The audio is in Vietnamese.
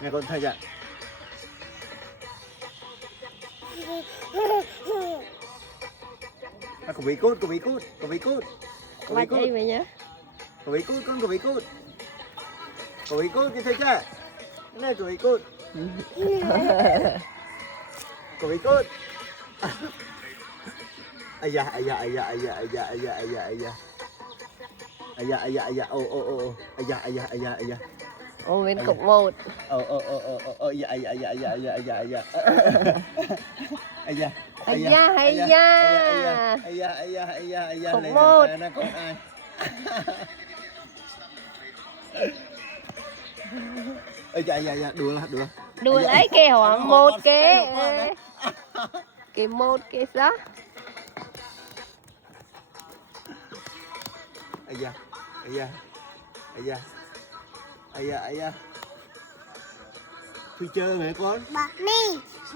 Nghe con thay dạ. Cổ bí cút, cổ bí cút, cổ bí cút. Cổ bí Bạch cút, ấy vậy nhá. cổ bí cút, con cổ bí cút. Cổ bí cút, cái thấy chưa? Cái này cổ bí cút. Cổ bí cút. Ây da, ây da, ây da, ây da, ây da, ây da, ây da, ây da. Ây da, ây da, ây da, ô, ô, ô, ô. Ây da, ây da, ây da, ây da. Ô bên cục một. Ây da, ây da, ây da, ây da, ây da, ây da, ây da. Ây da. Ây da, ây da. Ây da, ây da, ây da, ây da. Cục Này một. là con ai? Ây da, ây da, ây da, đùa là, đùa. Đùa lấy kìa hả? Một cái. Cái một cái đó. Ây da, ây da, ây da, ây da, ây da. Phi chơi hả con? Bà mi.